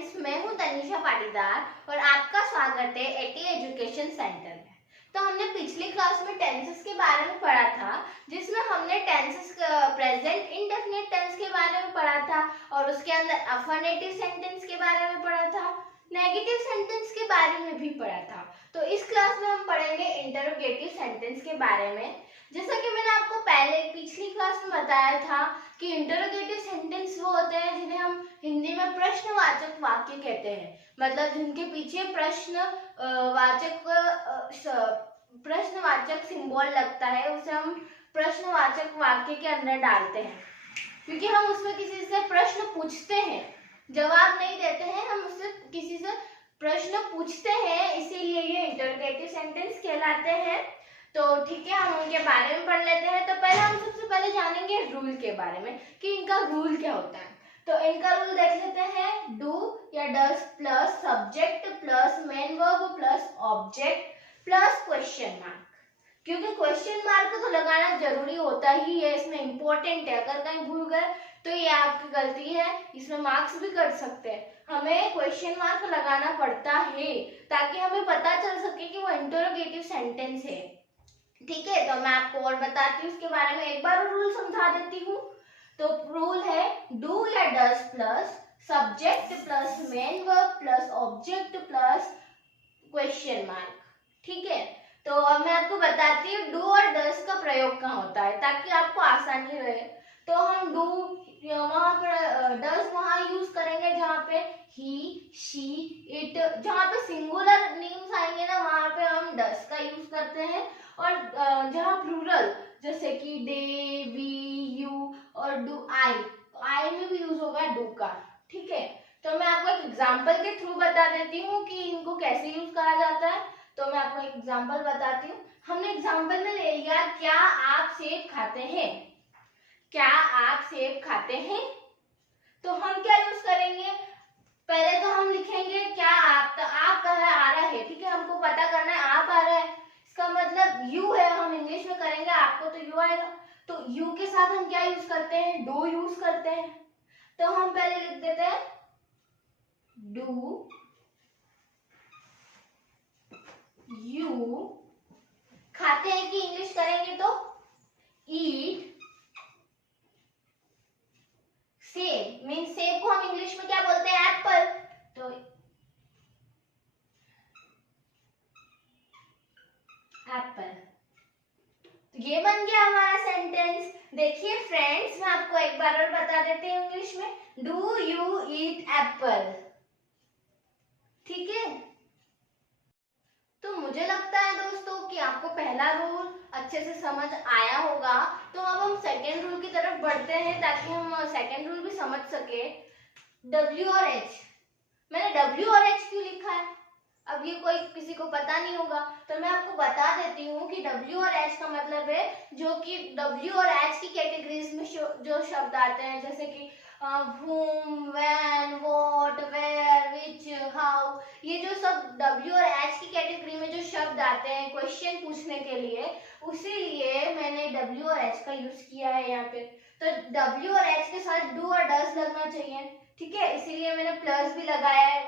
Friends, मैं हूं तनिषा पाटीदार और आपका स्वागत है एटी एजुकेशन सेंटर में। तो हमने पिछली क्लास में टेंसेस के बारे में पढ़ा था, जिसमें हमने टेंसेस प्रेजेंट इंडेफिनिट टेंस के बारे में पढ़ा था और उसके अंदर अफर्मेटिव सेंटेंस के बारे में पढ़ा था, नेगेटिव सेंटेंस के बारे में भी पढ़ा था। तो इस क्लास में हम पढ़ेंगे इंटरोगेटिव सेंटेंस के बारे में। जैसा कि मैंने आपको पहले पिछली क्लास में बताया था कि इंटरोगेटिव सेंटेंस वो होते हैं जिन्हें हम हिंदी में प्रश्नवाचक वाक्य कहते हैं, मतलब जिनके पीछे प्रश्नवाचक सिंबल लगता है, उसे हम प्रश्नवाचक वाक्य के अंदर डालते हैं, क्योंकि हम उसमें किसी से प्रश्न पूछते हैं, जवाब नहीं देते हैं, हम उससे किसी से प्रश्न पूछते हैं, इसीलिए ये इंटरोगेटिव सेंटेंस कहलाते हैं। तो ठीक है, हम उनके बारे में पढ़ लेते हैं। तो पहले हम सबसे पहले जानेंगे रूल के बारे में कि इनका रूल क्या होता है। तो इनका रूल देख लेते हैं। डू या does plus subject plus main verb plus object plus question mark, क्योंकि क्वेश्चन मार्क तो लगाना जरूरी होता ही है, इसमें इंपॉर्टेंट है। अगर कहीं भूल गए तो ये आपकी गलती है, इसमें मार्क्स भी कट सकते हैं। हमें क्वेश्चन मार्क लगाना पड़ता है ताकि हमें पता चल सके कि वो इंटरोगेटिव सेंटेंस है। ठीक है, तो मैं आपको और बताती हूँ उसके बारे में, एक बार रूल समझा देती हूँ। तो रूल है डू या does plus subject plus main verb plus object plus question mark. ठीक है, तो अब मैं आपको बताती हूँ डू और डज का प्रयोग कहाँ होता है ताकि आपको आसानी रहे। तो हम डू वहां पर, डज वहां यूज करेंगे जहाँ पे ही, शी, इट, जहाँ पे सिंगुलर नेम्स आएंगे ना वहां पे हम डज का यूज करते हैं। और जहाँ प्लूरल जैसे कि डे, वी, यू और डू, आई में भी यूज होगा डू का। ठीक है, तो मैं आपको एक एग्जांपल के थ्रू बता देती हूँ कि इनको कैसे यूज करा जाता है। तो मैं आपको एक एग्जांपल बताती हूँ। हमने एग्जांपल में ले लिया, क्या आप सेब खाते हैं? क्या आप सेब खाते हैं? तो हम क्या यूज करेंगे, पहले तो हम लिखेंगे क्या आप, तो आप कहा आ रहा है। ठीक है, हमको पता करना है आप आ रहा है, इसका मतलब यू है, हम इंग्लिश में करेंगे आपको तो यू आएगा। तो यू के साथ हम क्या यूज करते हैं, डू यूज करते हैं। तो हम पहले लिख देते हैं डू यू, खाते हैं कि इंग्लिश करेंगे तो ईट सेब, मीन सेब को हम इंग्लिश में क्या बोलते हैं, एप्पल। तो एप्पल, तो ये बन गया हमारा सेंटेंस। देखिए फ्रेंड्स, मैं आपको एक बार और बता देती हूँ इंग्लिश में, डू यू ईट एप्पल। ठीक है, तो मुझे लगता है दोस्तों कि आपको पहला रूल अच्छे से समझ आया होगा। तो अब हम सेकेंड रूल की तरफ बढ़ते हैं ताकि हम सेकेंड रूल भी समझ सके। डब्ल्यू और एच, मैंने डब्ल्यू और एच क्यों लिखा है, अब ये कोई किसी को पता नहीं होगा, तो मैं आपको बता देती हूँ कि डब्ल्यू और एच का मतलब है जो कि डब्ल्यू और एच की कैटेगरीज में जो शब्द आते हैं, जैसे कि whom, when, what, where, which, how, ये जो सब W और H की कैटेगरी में जो शब्द आते हैं क्वेश्चन पूछने के लिए, उसीलिए मैंने W और H का यूज किया है यहाँ पे। तो W और H के साथ do और does लगना चाहिए। ठीक है, इसीलिए मैंने प्लस भी लगाया है।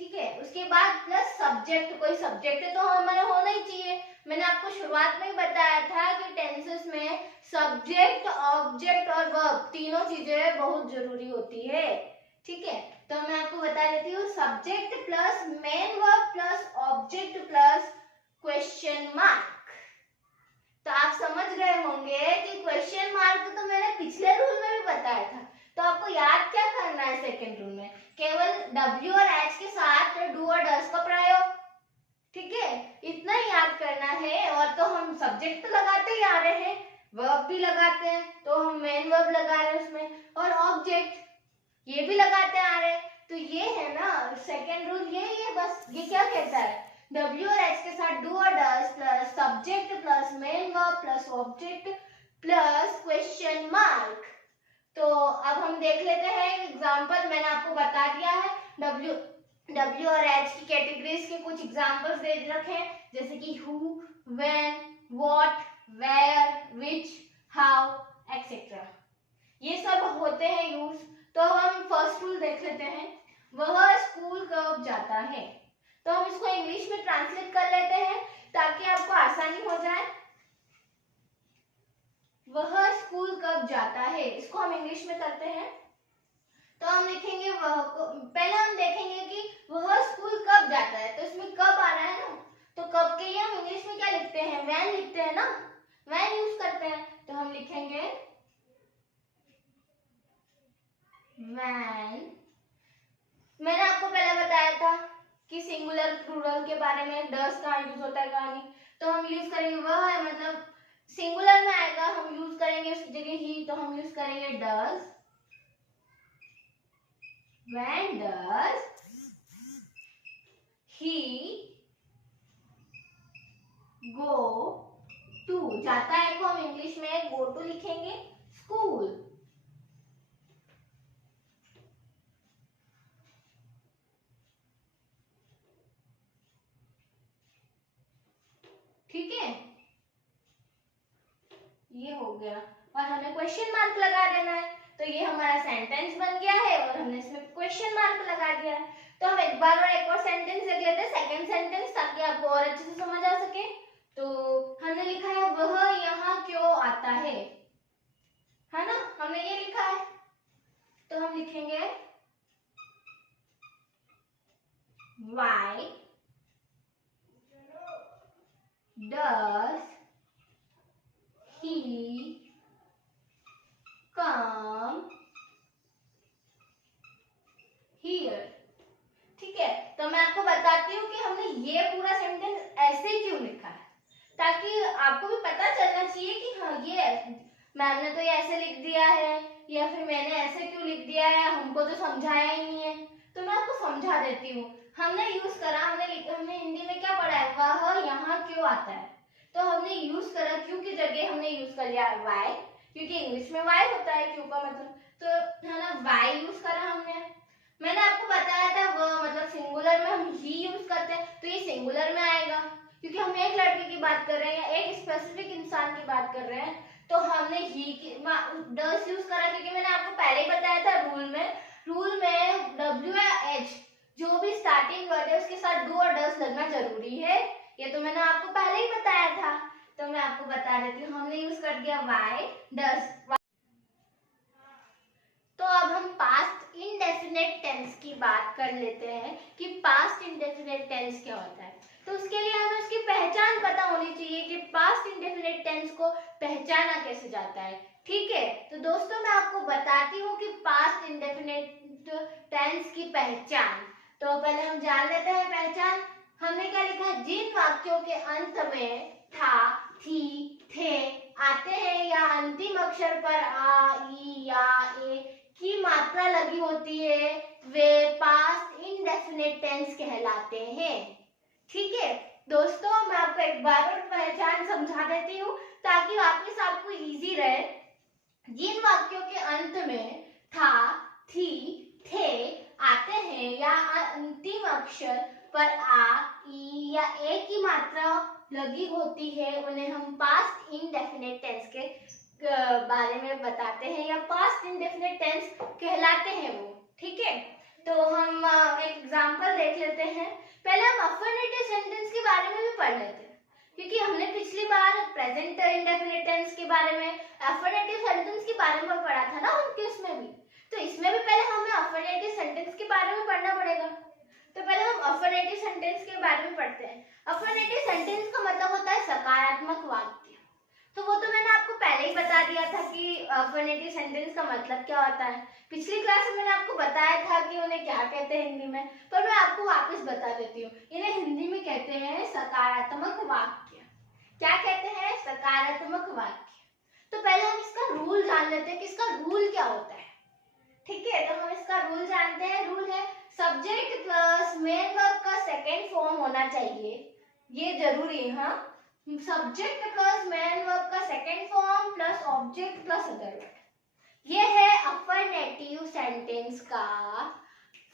ठीक है, उसके बाद प्लस सब्जेक्ट, कोई सब्जेक्ट तो हमारा होना ही चाहिए। मैंने आपको शुरुआत में ही बताया था कि टेंसेस में सब्जेक्ट, ऑब्जेक्ट और वर्ब तीनों चीजें बहुत जरूरी होती है। ठीक है, तो मैं आपको बता देती हूँ, subject plus main verb plus object plus question mark. तो आप समझ गए होंगे कि क्वेश्चन मार्क तो मैंने पिछले रूल में भी बताया था। तो आपको याद क्या करना है सेकेंड रूल में, केवल W और H के साथ डू और डज का प्रयोग। ठीक है, इतना ही याद करना है। और तो हम सब्जेक्ट तो लगाते ही आ रहे हैं, वर्ब भी लगाते हैं, तो हम मेन वर्ब लगा रहे हैं उसमें, और ऑब्जेक्ट ये भी लगाते आ रहे हैं। तो ये है ना सेकेंड रूल, ये बस ये क्या कहता है, W और H के साथ डू और does plus subject plus main verb plus object plus question mark. तो अब हम देख लेते हैं एग्जांपल, मैंने आपको बता दिया है W और H की कैटेगरीज के कुछ एग्जांपल्स दे रखे हैं, जैसे कि who, when, what, where, which, how, etc. ये सब होते हैं यूज। तो हम फर्स्ट रूल देख लेते हैं, वह जाता है। तो हम इसको इंग्लिश में ट्रांसलेट कर लेते हैं ताकि आपको आसानी हो जाए। वह स्कूल कब जाता है, इसको हम इंग्लिश में करते हैं। तो हम लिखेंगे वह को, पहले हम देखेंगे कि वह स्कूल कब जाता है, तो इसमें कब आ रहा है ना, तो कब के लिए हम इंग्लिश में क्या लिखते हैं, व्हेन लिखते हैं ना, व्हेन यूज करते हैं। तो हम लिखेंगे व्हेन। मैंने आपको पहले बताया था कि सिंगुलर प्लूरल के बारे में, डस कहाँ यूज होता है कहाँ नहीं। तो हम यूज करेंगे वह है, मतलब सिंगुलर में आएगा, हम यूज करेंगे उसकी जगह ही, तो हम यूज करेंगे डस। When does he go to, जाता है को हम इंग्लिश में go to लिखेंगे, स्कूल। ठीक है, ये हो गया। और हमें क्वेश्चन मार्क लगा देना है, तो ये हमारा सेंटेंस बन गया है और हमने इसमें क्वेश्चन मार्क लगा दिया है। तो हम एक बार और एक और सेंटेंस देख लेते हैं, सेकंड सेंटेंस, ताकि आपको और अच्छे से समझ आ सके। तो हमने लिखा है वह यहाँ क्यों आता है ना, हमने ये लिखा है। तो हम लिखेंगे why does he come here। ठीक है, तो मैं आपको बताती हूँ कि हमने ये पूरा सेंटेंस ऐसे क्यों लिखा है, ताकि आपको भी पता चलना चाहिए कि हाँ ये मैम ने तो ये ऐसे लिख दिया है, या फिर मैंने ऐसे क्यों लिख दिया है, हमको तो समझाया ही नहीं है। तो मैं आपको समझा देती हूँ। हमने यूज करा, हमने हिंदी में क्या पढ़ा है, वह यहाँ क्यों आता है। तो हमने यूज करा क्यों की जगह हमने यूज कर लिया वाई, क्योंकि इंग्लिश में वाई होता है क्यों का मतलब, तो है ना, वाई यूज करा हमने। मैंने आपको बताया था वो मतलब सिंगुलर में हम ही यूज करते हैं, तो ये सिंगुलर में आएगा क्योंकि हम एक लड़के की बात कर रहे हैं, एक स्पेसिफिक इंसान की बात कर रहे हैं। तो हमने ही डस यूज करा क्योंकि मैंने आपको पहले ही बताया था रूल में डब्ल्यू या एच जो भी स्टार्टिंग वर्ड है उसके साथ डू और डस लगना जरूरी है, ये तो मैंने आपको पहले ही बताया था। तो मैं आपको बता देती हूँ, हमने यूज कर दिया वाई डस। तो अब हम पास्ट इंडेफिनेट टेंस की बात कर लेते हैं कि पास्ट इंडेफिनेट टेंस क्या होता है। तो उसके लिए हमें उसकी पहचान पता होनी चाहिए कि पास्ट इंडेफिनेट टेंस को पहचाना कैसे जाता है। ठीक है, तो दोस्तों मैं आपको बताती हूँ कि पास्ट इंडेफिनेट टेंस की पहचान। तो पहले हम जान लेते हैं पहचान। हमने क्या लिखा, जिन वाक्यों के अंत में था, थी, थे आते हैं या अंतिम अक्षर पर आ, ई या ए की मात्रा लगी होती है, वे पास्ट इंडेफिनिट टेंस कहलाते हैं। ठीक है दोस्तों, मैं आपको एक बार और पहचान समझा देती हूँ ताकि वापस आपको इजी रहे। जिन वाक्यों के अंत में था, थी, थे आते हैं या अंतिम अक्षर पर आ, ई या ए की मात्रा लगी होती है, उन्हें हम पास्ट इंडेफिनिट टेंस के बारे में बताते हैं या पास्ट इंडेफिनिट टेंस कहलाते हैं वो। ठीक है, तो हम एक एग्जांपल देख लेते हैं। पहले हम अफर्मेटिव सेंटेंस के बारे में भी पढ़ लेते हैं, क्योंकि हमने पिछली बार प्रेजेंट इंडेफिनिट टेंस के बारे में, अफर्मेटिव सेंटेंस के बारे में पढ़ा था ना उनके उसमें भी। तो इसमें भी पहले हमें अफर्मेटिव सेंटेंस के बारे में पढ़ना पड़ेगा। तो पहले हम अफर्मेटिव सेंटेंस के बारे में पढ़ते हैं। अफर्मेटिव सेंटेंस का मतलब होता है सकारात्मक वाक्य। तो वो तो मैंने आपको पहले ही बता दिया था कि अफर्मेटिव सेंटेंस का मतलब क्या होता है। पिछली क्लास में मैंने आपको बताया था कि उन्हें क्या कहते हैं हिंदी में, पर मैं आपको वापस बता देती हूँ। इन्हें हिंदी में कहते हैं सकारात्मक वाक्य। क्या कहते हैं, सकारात्मक वाक्य। तो पहले हम इसका रूल जान लेते हैं कि इसका रूल क्या होता है। ठीक है, तो हम इसका रूल जानते हैं। रूल है सब्जेक्ट प्लस मेन वर्ब का सेकेंड फॉर्म होना चाहिए, ये जरूरी है। हाँ, सब्जेक्ट प्लस मेन वर्ब का second form plus object plus other verb, ये है अफर्मेटिव सेंटेंस का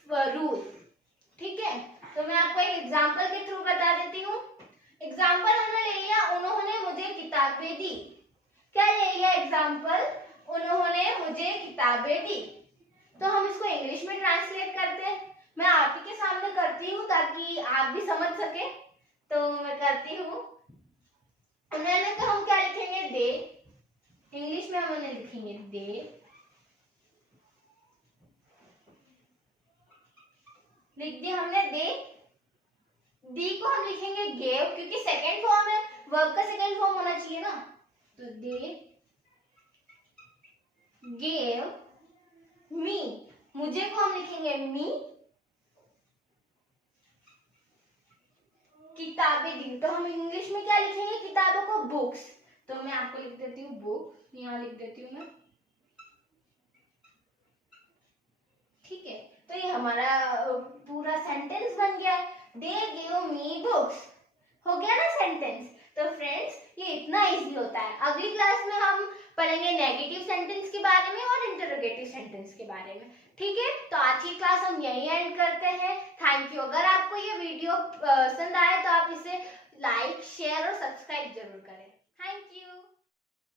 रूल। ठीक है, तो मैं आपको एक एग्जांपल के थ्रू बता देती हूँ। एग्जांपल हमने ले लिया, उन्होंने मुझे किताबें दी। क्या ले लिया एग्जांपल, उन्होंने मुझे किताबें दी। तो हम इसको इंग्लिश में ट्रांसलेट करते हैं। मैं आप ही के सामने करती हूँ आप भी समझ सके, तो मैं करती हूँ। उन्होंने तो हम क्या लिखेंगे, दे, इंग्लिश में हम उन्हें लिखेंगे दे, लिख दिया हमने दे। दी को हम लिखेंगे गेव, क्योंकि सेकेंड फॉर्म है, वर्ब का सेकेंड फॉर्म होना चाहिए ना, तो दे गेव मी, मुझे को हम लिखेंगे मी, किताबें दी, तो हम इंग्लिश में क्या लिखेंगे किताबों को, बुक्स। तो मैं आपको लिख देती हूँ बुक, यहाँ लिख देती हूँ मैं, ठीक है। तो ये हमारा पूरा सेंटेंस बन गया है, दे गिव मी बुक्स, हो गया ना सेंटेंस। तो फ्रेंड्स ये इतना इजी होता है। अगली क्लास में हम पढ़ेंगे नेगेटिव सेंटेंस के बारे में और इंटरोगेटिव सेंटेंस के बारे में, ठीक है। तो आज की क्लास हम यहीं एंड करते हैं। Thank you. अगर आपको ये वीडियो पसंद आए तो आप इसे लाइक, शेयर और सब्सक्राइब जरूर करें। Thank you.